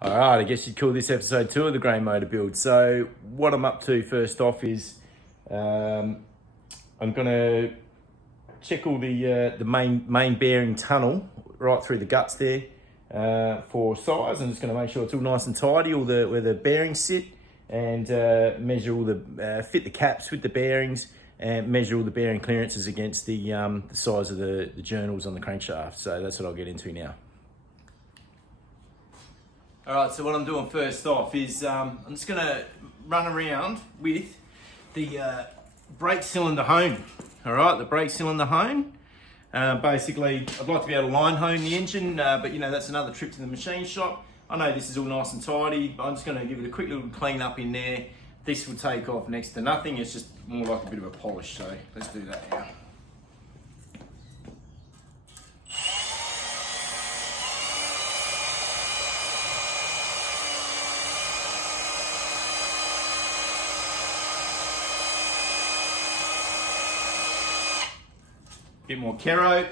All right, I guess you'd call this episode 2 of the Grey Motor Build. So what I'm up to first off is I'm going to check all the main bearing tunnel right through the guts there for size. I'm just going to make sure it's all nice and tidy, where the bearings sit, and measure all fit the caps with the bearings and measure all the bearing clearances against the size of the journals on the crankshaft. So that's what I'll get into now. All right, so what I'm doing first off is I'm just gonna run around with the brake cylinder hone. All right, the brake cylinder hone. Basically, I'd like to be able to line hone the engine, but you know, that's another trip to the machine shop. I know this is all nice and tidy, but I'm just gonna give it a quick little clean up in there. This will take off next to nothing. It's just more like a bit of a polish, so let's do that now. Bit more Kero.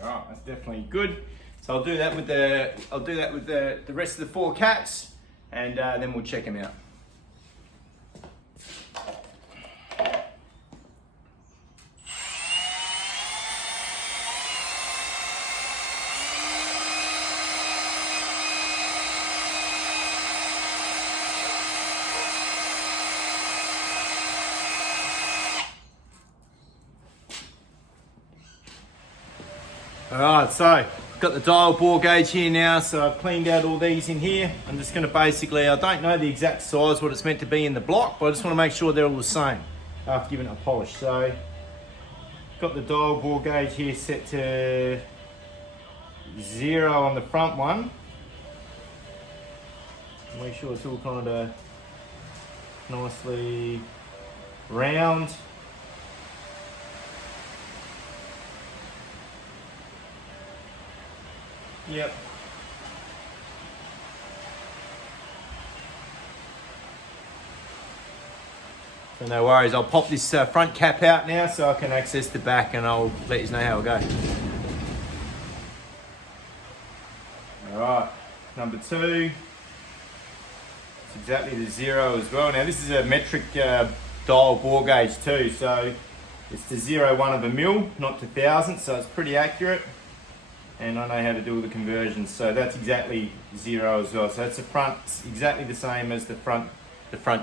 Alright, that's definitely good. So I'll do that with the rest of the 4 caps, and then we'll check them out. Alright, so I've got the dial bore gauge here now, so I've cleaned out all these in here. I'm just going to basically, I don't know the exact size, what it's meant to be in the block, but I just want to make sure they're all the same after giving it a polish. So, got the dial bore gauge here set to 0 on the front one. Make sure it's all kind of nicely round. Yep. So no worries, I'll pop this front cap out now so I can access the back, and I'll let you know how it goes. Alright, number 2. It's exactly the 0 as well. Now this is a metric dial bore gauge too, so it's to 0.1 of a mil, not to thousandths, so it's pretty accurate. And I know how to do all the conversions, so that's exactly 0 as well. So that's the front, exactly the same as the front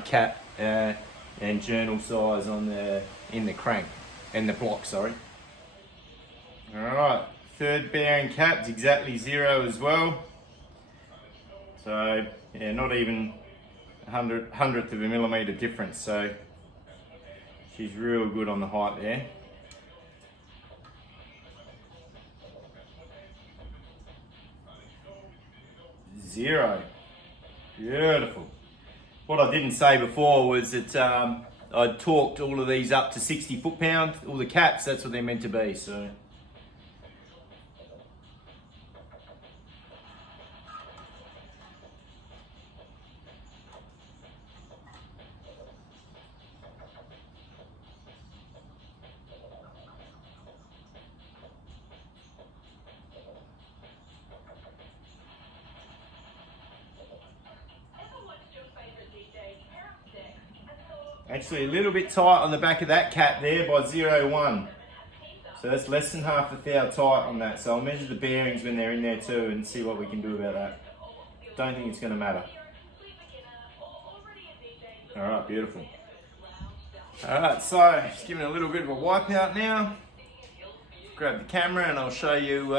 cap and journal size in the crank and the block. Sorry. All right, third bearing cap's exactly 0 as well. So yeah, not even a hundredth of a millimeter difference. So she's real good on the height there. 0. Beautiful. What I didn't say before was that I torqued all of these up to 60 foot-pound, all the caps, that's what they're meant to be. So. Actually a little bit tight on the back of that cap there by 0.1. So that's less than half a thou tight on that. So I'll measure the bearings when they're in there too and see what we can do about that. Don't think it's going to matter. Alright, beautiful. Alright, so just giving it a little bit of a wipe out now. Grab the camera and I'll show you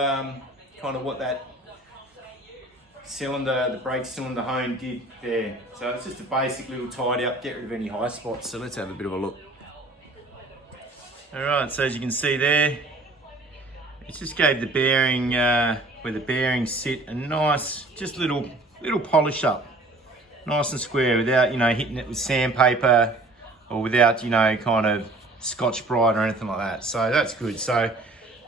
kind of what that cylinder, the brake cylinder hone did there. So it's just a basic little tidy up, get rid of any high spots. So let's have a bit of a look. All right, so as you can see there, it just gave the bearing, where the bearings sit, a nice, just little polish up. Nice and square without, you know, hitting it with sandpaper or without, you know, kind of Scotch-Brite or anything like that. So that's good. So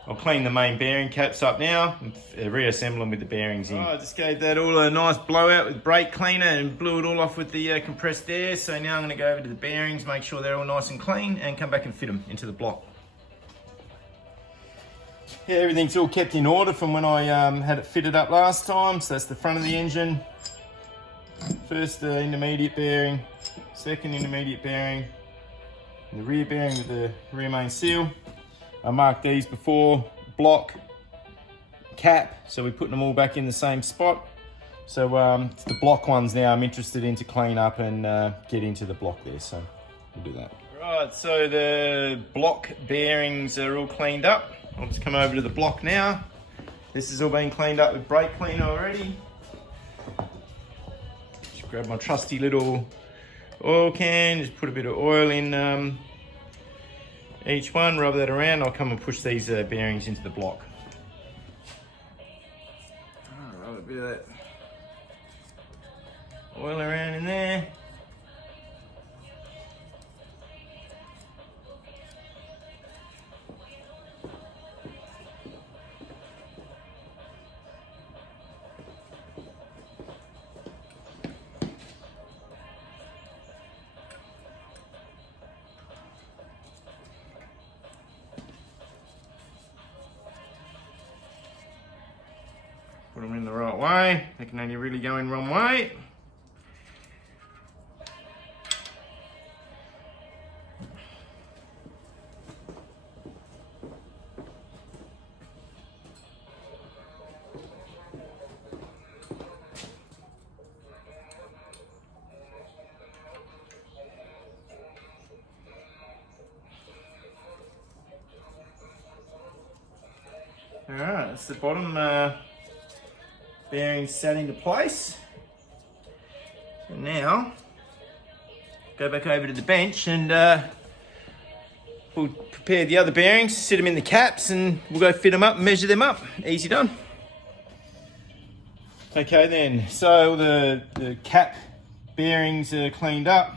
I'll clean the main bearing caps up now and reassemble them with the bearings in. I just gave that all a nice blowout with brake cleaner and blew it all off with the compressed air. So now I'm going to go over to the bearings, make sure they're all nice and clean, and come back and fit them into the block. Yeah, everything's all kept in order from when I had it fitted up last time. So that's the front of the engine. First intermediate bearing, second intermediate bearing, and the rear bearing with the rear main seal. I marked these before, block, cap, so we're putting them all back in the same spot. So it's the block ones now I'm interested in to clean up and get into the block there, so we'll do that. Right, so the block bearings are all cleaned up. I'll just come over to the block now. This has all been cleaned up with brake cleaner already. Just grab my trusty little oil can, just put a bit of oil in each one, rub that around. I'll come and push these bearings into the block. Rub a bit of that oil around in there. Put them in the right way. They can only really go in one way. All right, that's the bottom bearings set into place. So now, go back over to the bench and we'll prepare the other bearings, sit them in the caps, and we'll go fit them up and measure them up. Easy done. Okay then, so the cap bearings are cleaned up.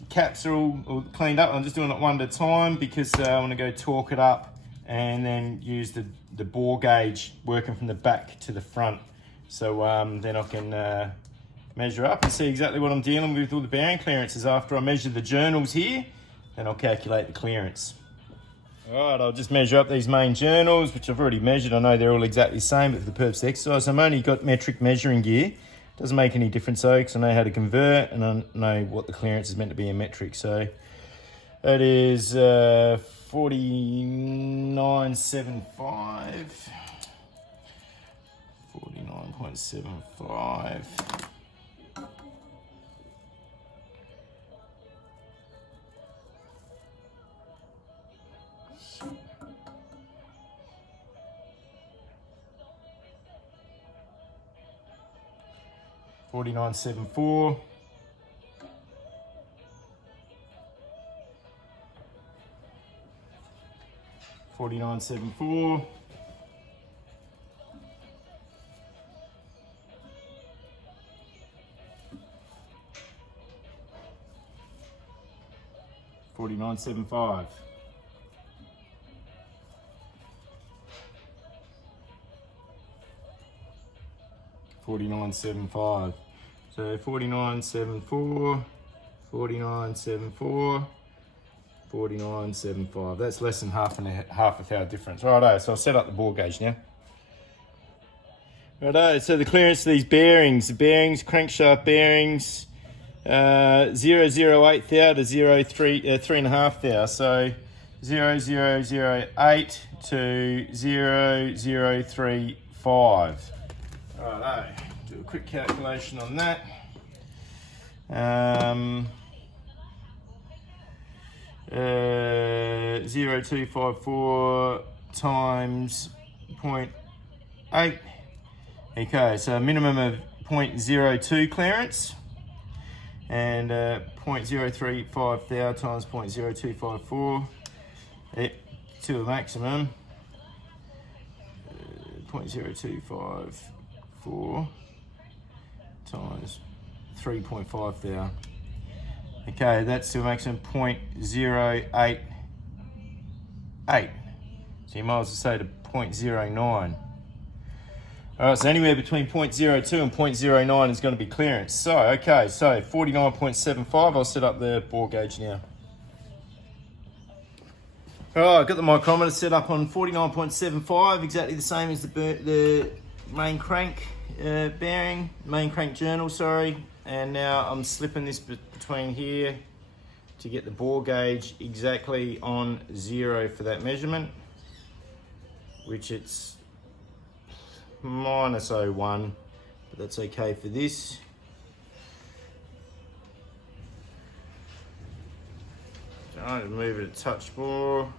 The caps are all cleaned up. I'm just doing it one at a time because I want to go torque it up and then use the bore gauge working from the back to the front. So then I can measure up and see exactly what I'm dealing with all the bearing clearances. After I measure the journals here, then I'll calculate the clearance. All right, I'll just measure up these main journals, which I've already measured. I know they're all exactly the same, but for the purpose of exercise, I've only got metric measuring gear. Doesn't make any difference though, because I know how to convert and I know what the clearance is meant to be in metric. So that is 49.75. 49.75. 49.74. 49.74. 49.75. 49.75. So 49.74, 49.74, 49.75. That's less than half a thou difference. Righto, so I'll set up the bore gauge now. Righto, so the clearance of these bearings, crankshaft bearings, 0.008 thou to 3.5 thou. So 0.008 to 0.035. Righto, do a quick calculation on that. 0.254 times 0.8. Okay, so a minimum of 0.02 clearance, and 0.035 thou times 0.0254 to a maximum. 0.0254 times 3.5 thou. Okay, that's to a maximum 0.088. So So you might as well say to 0.09. All right, so anywhere between 0.02 and 0.09 is going to be clearance. So, okay, so 49.75, I'll set up the bore gauge now. All right, I've got the micrometer set up on 49.75, exactly the same as the main crank bearing, main crank journal, sorry. And now I'm slipping this between here to get the bore gauge exactly on 0 for that measurement, which it's minus 0.01, but that's okay for this. I'll move it a touch more.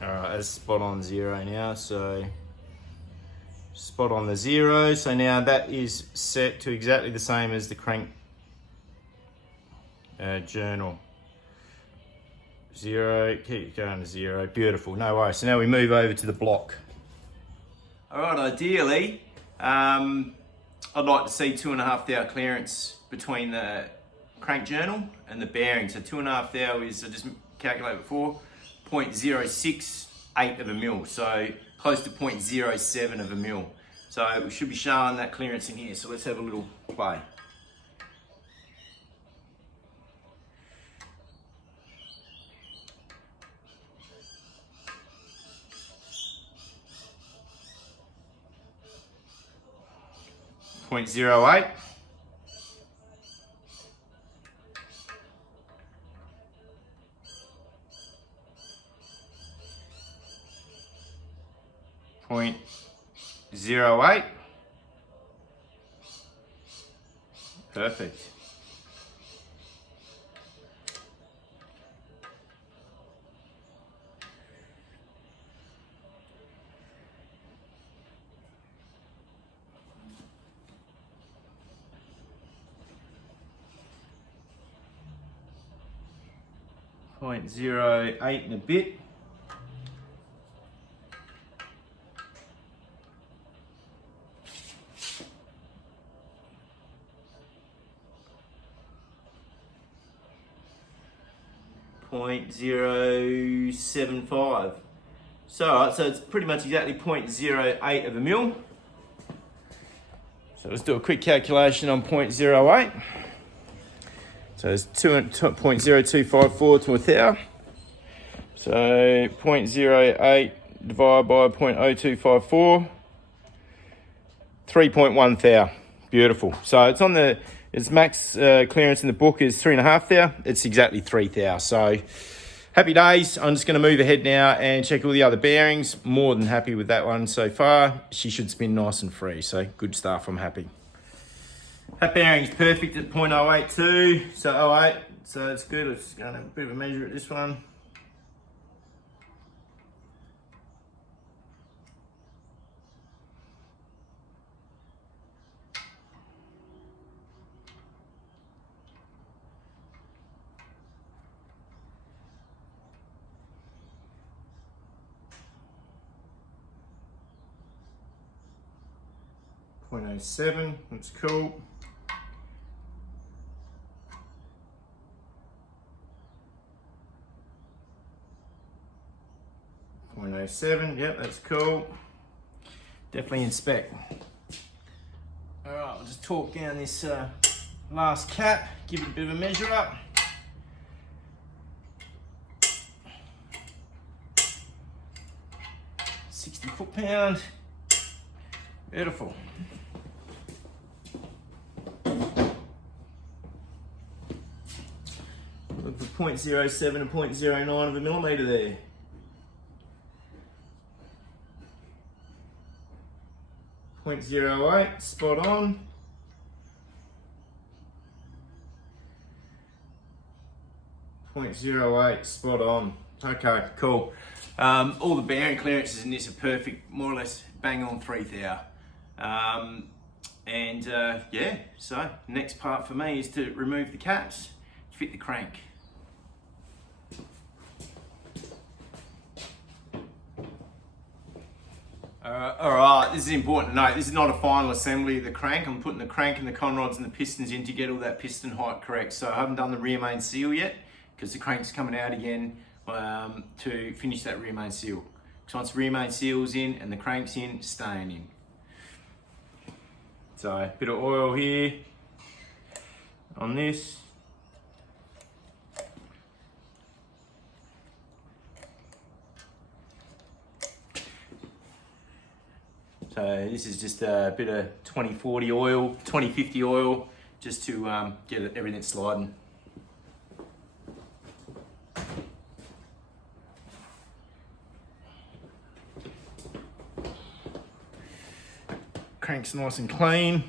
All right, that's spot on 0 now, so spot on the 0. So now that is set to exactly the same as the crank journal. 0, keep going to 0, beautiful, no worries. So now we move over to the block. All right, ideally, I'd like to see 2.5 thou clearance between the crank journal and the bearing. So 2.5 thou is, I just calculated before, 0.068 of a mil, so close to 0.07 of a mil. So we should be showing that clearance in here. So let's have a little play. Point 0.08. Point 0.08. Perfect. Point 0.08 and a bit. Point 0.075. So it's pretty much exactly 0.08 of a mil. So let's do a quick calculation on 0.08. So it's 0.0254 to a thou. So 0.08 divided by 0.0254, 3.1 thou. Beautiful. So it's on the, its max clearance in the book is 3.5 thou. It's exactly 3 thou. So happy days. I'm just going to move ahead now and check all the other bearings. More than happy with that one so far. She should spin nice and free. So good stuff. I'm happy. That bearing's perfect at 0.082, so 0.08, so it's good. Let's go and have a bit of a measure at this one. .07, that's cool. .07, yep, that's cool. Definitely inspect. All right, we'll just torque down this last cap, give it a bit of a measure up. .60 foot-pound. Beautiful. Look for 0.07 and 0.09 of a millimetre there. .08, spot on. .08, spot on. Okay, cool. All the bearing clearances in this are perfect, more or less bang on 3 thou. Yeah, so next part for me is to remove the caps, fit the crank. Alright, this is important to note. This is not a final assembly of the crank. I'm putting the crank and the con rods and the pistons in to get all that piston height correct. So I haven't done the rear main seal yet because the crank's coming out again to finish that rear main seal. Because once the rear main seal's in and the crank's in, it's staying in. So a bit of oil here on this. So this is just a bit of 2040 oil, 2050 oil, just to get everything sliding. Crank's nice and clean.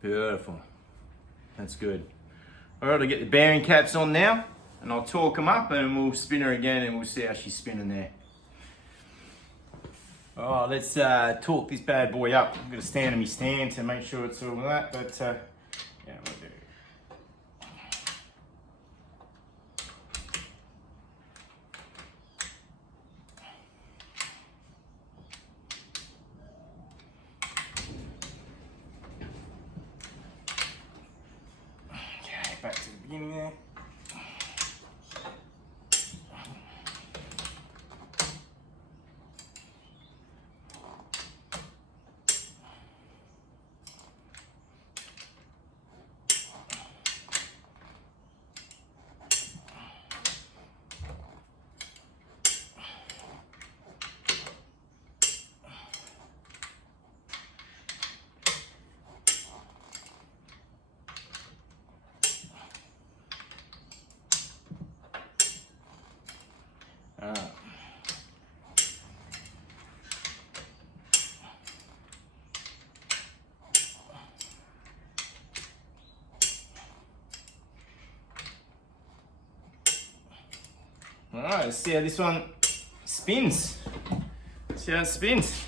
Beautiful. That's good. All right, I'll get the bearing caps on now and I'll torque them up and we'll spin her again and we'll see how she's spinning there. Oh, let's torque this bad boy up. I'm going to stand in my stand to make sure it's all that, but yeah, we'll do. Okay, back to the beginning there. Alright, let's see how this one spins. See how it spins.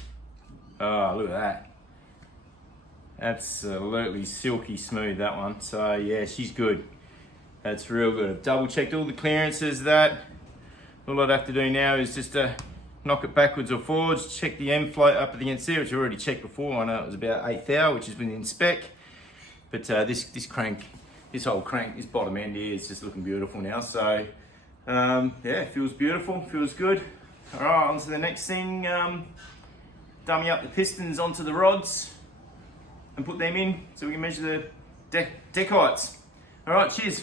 Oh, look at that. Absolutely silky smooth, that one. So yeah, she's good. That's real good. I've double checked all the clearances of that. All I'd have to do now is just knock it backwards or forwards, check the M float up against there, which I already checked before. I know it was about 8 thou, which is within spec. But this crank, this whole crank, this bottom end here is just looking beautiful now. So yeah, feels beautiful, feels good. All right, on to the next thing. Dummy up the pistons onto the rods and put them in so we can measure the deck heights. All right, cheers.